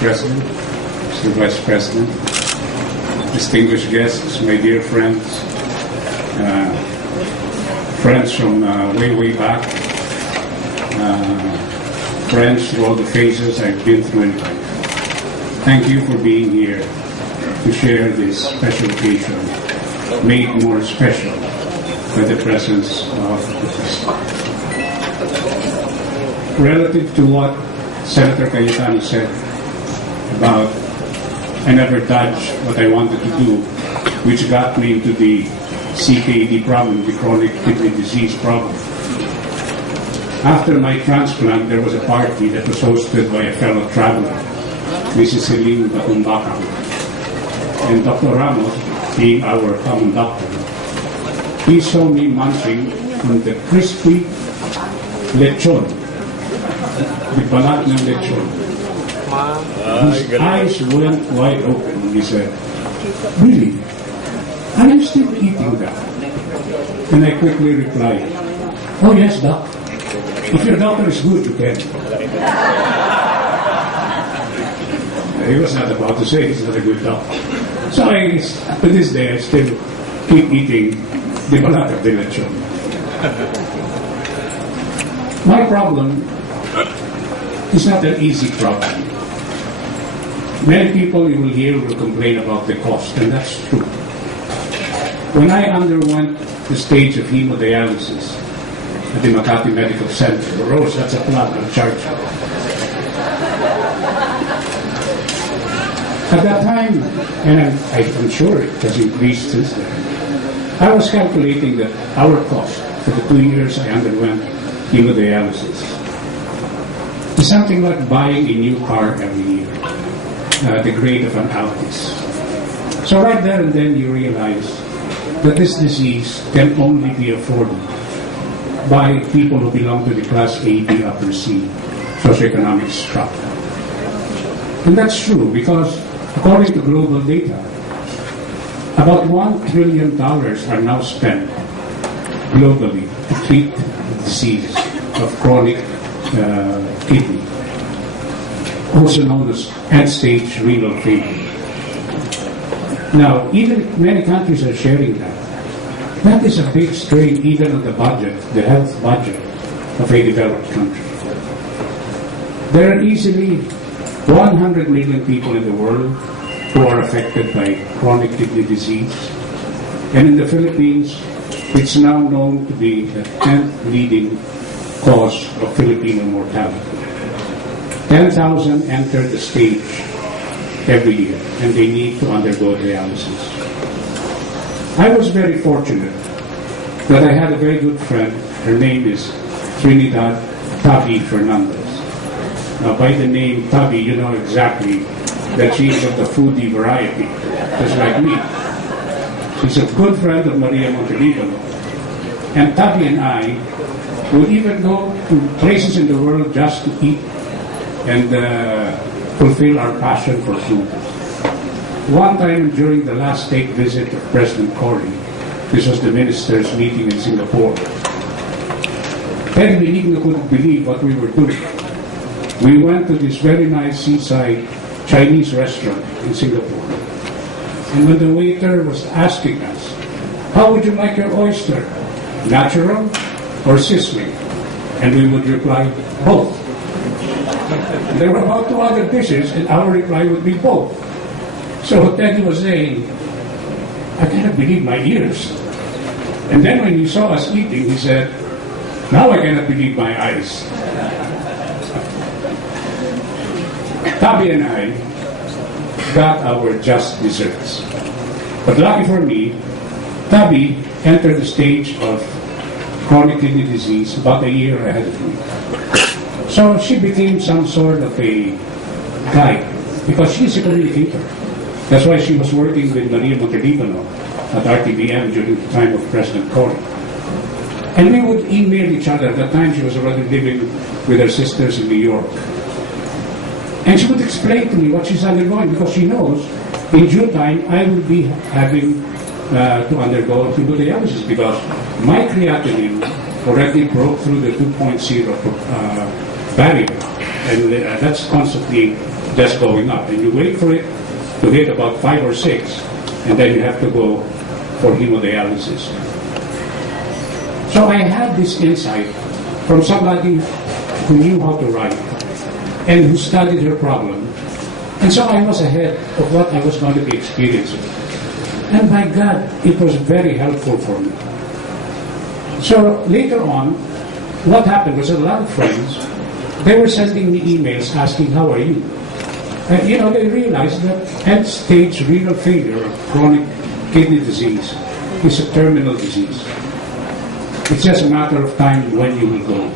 President, Mr. Vice President, distinguished guests, my dear friends, friends from way, way back, friends through all the phases I've been through in life. Thank you for being here to share this special occasion, made more special by the presence of the President. Relative to what Senator Cayetano said about I never dodged what I wanted to do, which got me into the CKD problem, the chronic kidney disease problem. After my transplant, there was a party that was hosted by a fellow traveler, Mrs. Celine Batumbakang, and Dr. Ramos, being our common doctor, he saw me munching on the crispy lechon, the balat ng lechon. His eyes went wide open. He said, "Really? Are you still eating that?" And I quickly replied, "Oh yes, doc. If your doctor is good, you can." He was not about to say he's not a good doctor. So to this day, I still keep eating the balat of the lechon. My problem is not an easy problem. Many people you will hear will complain about the cost, and that's true. When I underwent the stage of hemodialysis at the Makati Medical Center, Rose, that's a plug, I'll charge you. At that time, and I'm sure it has increased since then, I was calculating that our cost for the 2 years I underwent hemodialysis is something like buying a new car every year, the grade of an Altis. So right there and then you realize that this disease can only be afforded by people who belong to the class A, B, upper C socioeconomic strata. And that's true because according to global data, about $1 trillion are now spent globally to treat the disease of chronic kidney, also known as end-stage renal failure. Now, even many countries are sharing that. That is a big strain even on the budget, the health budget of a developed country. There are easily 100 million people in the world who are affected by chronic kidney disease. And in the Philippines, it's now known to be the 10th leading cause of Filipino mortality. 10,000 enter the stage every year, and they need to undergo dialysis. I was very fortunate that I had a very good friend. Her name is Trinidad Tabi Fernandez. Now, by the name Tabi, you know exactly that she's of the foodie variety, just like me. She's a good friend of Maria Montelibano. And Tabi and I would even go to places in the world just to eat and fulfill our passion for food. One time during the last state visit of President Cory, this was the ministers' meeting in Singapore, Ted Benigno couldn't believe what we were doing. We went to this very nice seaside Chinese restaurant in Singapore. And when the waiter was asking us, "How would you like your oyster? Natural or sizzling?" And we would reply, "Both." There were about 2 other dishes, and our reply would be both. So Teddy was saying, "I cannot believe my ears." And then when he saw us eating, he said, "Now I cannot believe my eyes." Tabi and I got our just desserts. But lucky for me, Tabi entered the stage of chronic kidney disease about a year ahead of me. So she became some sort of a guide because she's a communicator. That's why she was working with Maria Montelibano at RTBM during the time of President Cory. And we would email each other. At that time she was already living with her sisters in New York. And she would explain to me what she's undergoing because she knows in due time I will be having to undergo hemodialysis because my creatinine already broke through the 2.0 barrier, and that's constantly just going up. And you wait for it to hit about 5 or 6, and then you have to go for hemodialysis. So I had this insight from somebody who knew how to write and who studied her problem. And so I was ahead of what I was going to be experiencing. And by God, it was very helpful for me. So later on, what happened was a lot of friends, they were sending me emails asking, how are you? They realized that end-stage renal failure of chronic kidney disease is a terminal disease. It's just a matter of time when you will go.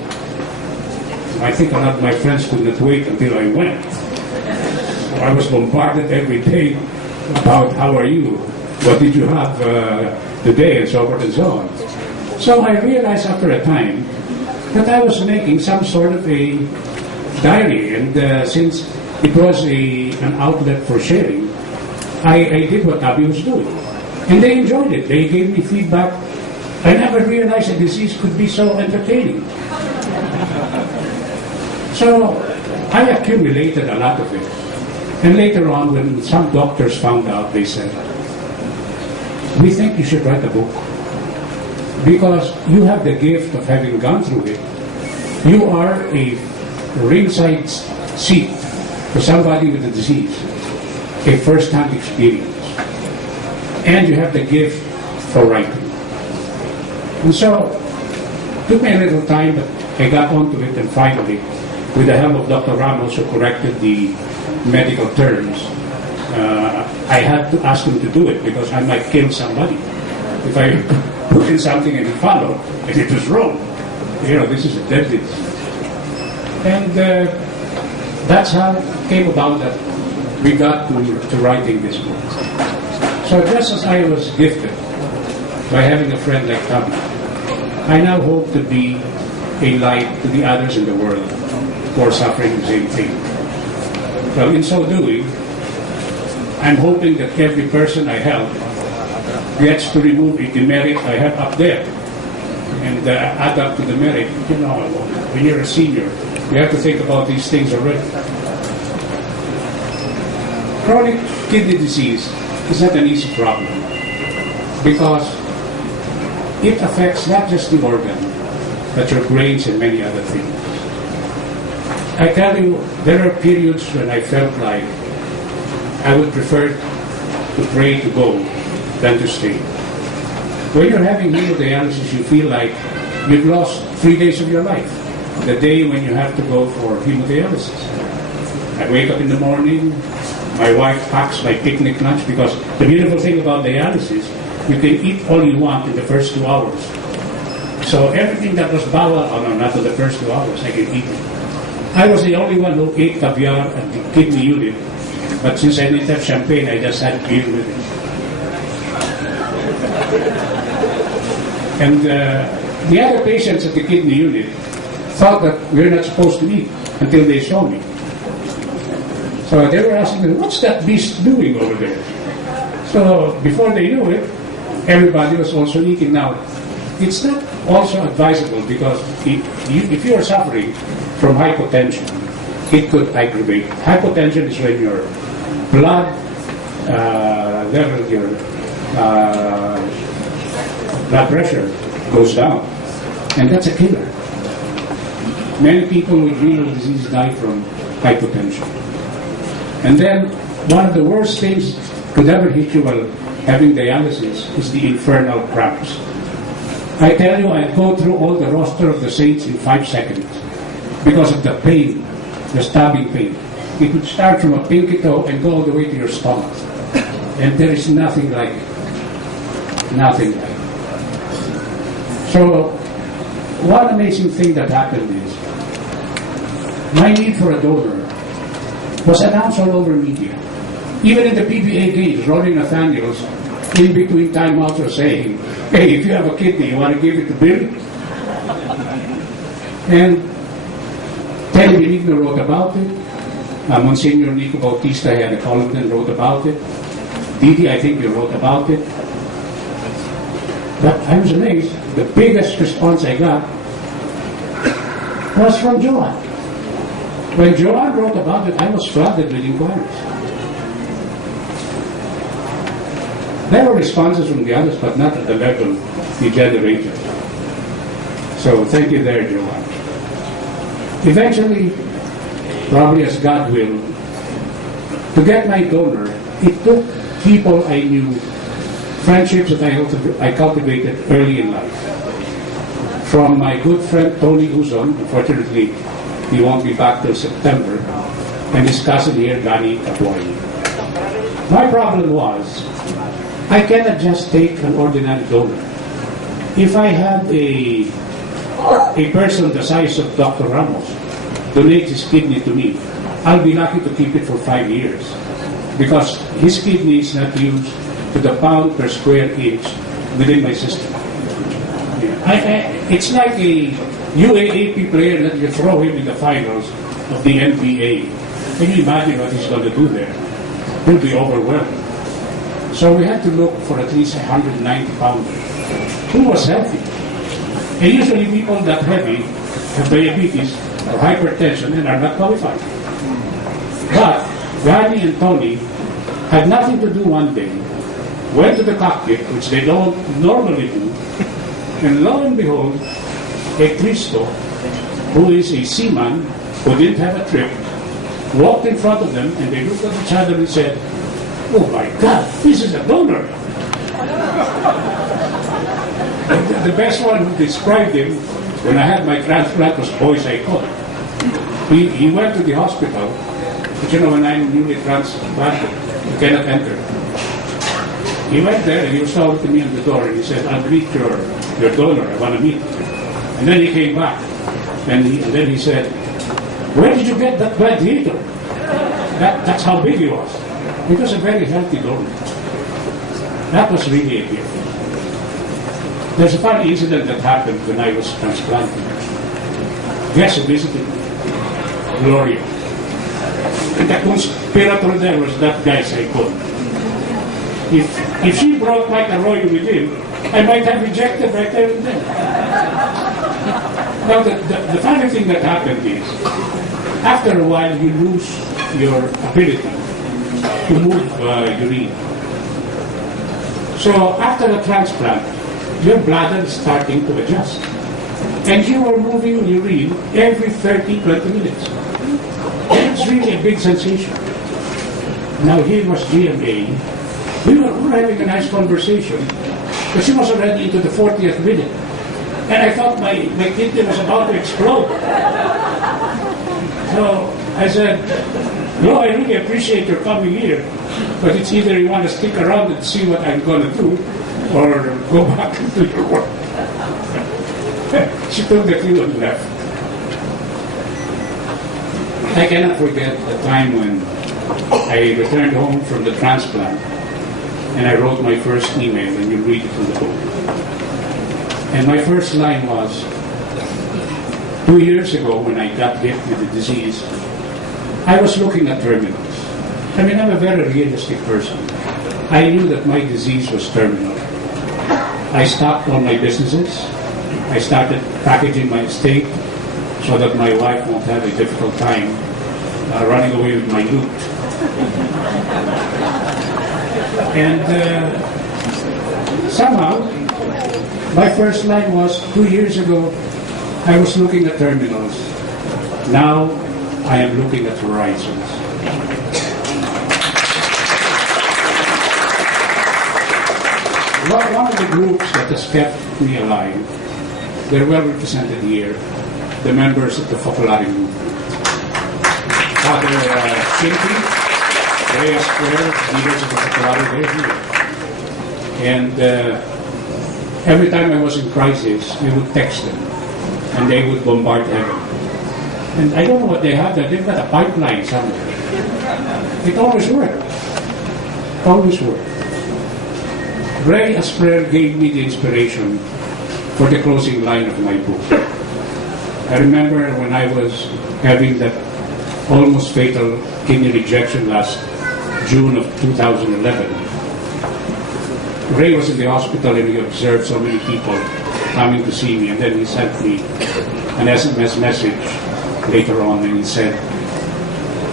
I think a lot of my friends could not wait until I went. I was bombarded every day about how are you, what did you have today, and so forth and so on. So I realized after a time that I was making some sort of a diary, and since it was an outlet for sharing, I did what Abby was doing. And they enjoyed it. They gave me feedback. I never realized a disease could be so entertaining. So I accumulated a lot of it. And later on, when some doctors found out, they said, we think you should write a book. Because you have the gift of having gone through it. You are a ringside seat for somebody with a disease, a first-hand experience. And you have the gift for writing. And so, it took me a little time, but I got onto it, and finally, with the help of Dr. Ramos, who corrected the medical terms, I had to ask him to do it because I might kill somebody if I put in something and it followed and it was wrong. This is a deadly disease. And that's how it came about that we got to writing this book. So just as I was gifted by having a friend like Tommy, I now hope to be a light to the others in the world who are suffering the same thing. Well, in so doing, I'm hoping that every person I help gets to remove a demerit I have up there and add up to the merit. When you're a senior, you have to think about these things already. Chronic kidney disease is not an easy problem because it affects not just the organ, but your brains and many other things. I tell you, there are periods when I felt like I would prefer to pray to go than to stay. When you're having hemodialysis, you feel like you've lost 3 days of your life. The day when you have to go for hemodialysis. I wake up in the morning, my wife packs my picnic lunch because the beautiful thing about dialysis, you can eat all you want in the first 2 hours. So everything that was bawal, not in the first 2 hours, I can eat it. I was the only one who ate caviar at the kidney unit, but since I didn't have champagne, I just had beer with it. And the other patients at the kidney unit thought that we're not supposed to eat until they saw me. So they were asking me, what's that beast doing over there? So before they knew it, everybody was also eating. Now, it's not also advisable because if you are suffering from hypotension, it could aggravate. Hypotension is when your blood level, your blood pressure goes down. And that's a killer. Many people with renal disease die from hypotension. And then one of the worst things could ever hit you while having dialysis is the infernal cramps. I tell you, I'd go through all the roster of the saints in 5 seconds because of the pain, the stabbing pain. It would start from a pinky toe and go all the way to your stomach. And there is nothing like it. Nothing like it. So, one amazing thing that happened is, my need for a donor was announced all over media. Even in the PBA games, Ronnie Nathaniels, in between timeouts, was saying, hey, if you have a kidney, you want to give it to Bill? And Terry Benigno wrote about it. Monsignor Nico Bautista had a column and wrote about it. Didi, I think, you wrote about it. But I was amazed. The biggest response I got was from Joan. When Joanne wrote about it, I was flooded with inquiries. There were responses from the others, but not at the level you generated. So thank you there, Joanne. Eventually, probably as God will, to get my donor, it took people I knew, friendships that I cultivated early in life. From my good friend Tony Uzon, unfortunately he won't be back till September, and his cousin here, Danny Kapoy. My problem was, I cannot just take an ordinary donor. If I had a person the size of Dr. Ramos donate his kidney to me, I'll be lucky to keep it for 5 years, because his kidney is not used to the pound per square inch within my system. It's like a UAAP player that you throw him in the finals of the NBA. Can you imagine what he's going to do there? He'll be overwhelmed. So we had to look for at least 190 pounder who was healthy. And usually people that heavy have diabetes or hypertension and are not qualified. But Gandhi and Tony had nothing to do one day, went to the cockpit, which they don't normally do, and lo and behold, a Cristo, who is a seaman who didn't have a trip, walked in front of them, and they looked at each other and said, "Oh my God, this is a donor." The best one who described him when I had my transplant was Boyce Icon. He went to the hospital, but you know, when I'm newly transplanted, you cannot enter. He went there and he was talking to me on the door and he said, "I'll greet your donor, I want to meet." And then he came back and then he said, "Where did you get that gladiator?" That's how big he was. He was a very healthy donor. That was really a gift. There's a funny incident that happened when I was transplanted. Guess who visited me? Gloria. And the conspirator there was that guy Saikon. If she brought Mike Arroyo with him, I might have rejected right there and then. Now the funny thing that happened is, after a while you lose your ability to move urine. So after the transplant, your bladder is starting to adjust. And you are moving urine every 30-20 minutes. And it's really a big sensation. Now here was GMA. We were having a nice conversation, but she was already into the 40th minute. And I thought my kidney was about to explode. So I said, "No, I really appreciate your coming here, but it's either you want to stick around and see what I'm going to do, or go back into your work." She took the cue and left. I cannot forget the time when I returned home from the transplant and I wrote my first email, and you read it from the book. And my first line was, 2 years ago when I got hit with the disease, I was looking at terminals. I mean, I'm a very realistic person. I knew that my disease was terminal. I stopped all my businesses. I started packaging my estate so that my wife won't have a difficult time running away with my loot. And somehow, my first line was, 2 years ago, I was looking at terminals. Now, I am looking at horizons. One of the groups that has kept me alive, they're well represented here, the members of the Focolari movement. Father Cinti, Rhea Square, leaders of the Focolari, they're here. And every time I was in crisis, we would text them, and they would bombard heaven. And I don't know what they have there. They've got a pipeline somewhere. It always worked. Always worked. Ray Asper gave me the inspiration for the closing line of my book. I remember when I was having that almost fatal kidney rejection last June of 2011. Ray was in the hospital and he observed so many people coming to see me, and then he sent me an SMS message later on, and he said,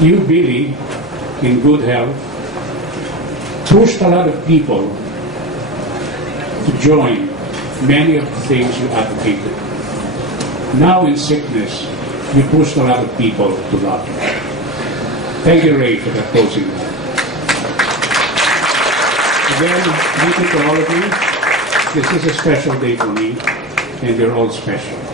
you, Billy, in good health, pushed a lot of people to join many of the things you advocated. Now in sickness, you pushed a lot of people to love. Thank you, Ray, for that closing. Again, thank you to all of you. This is a special day for me, and you're all special.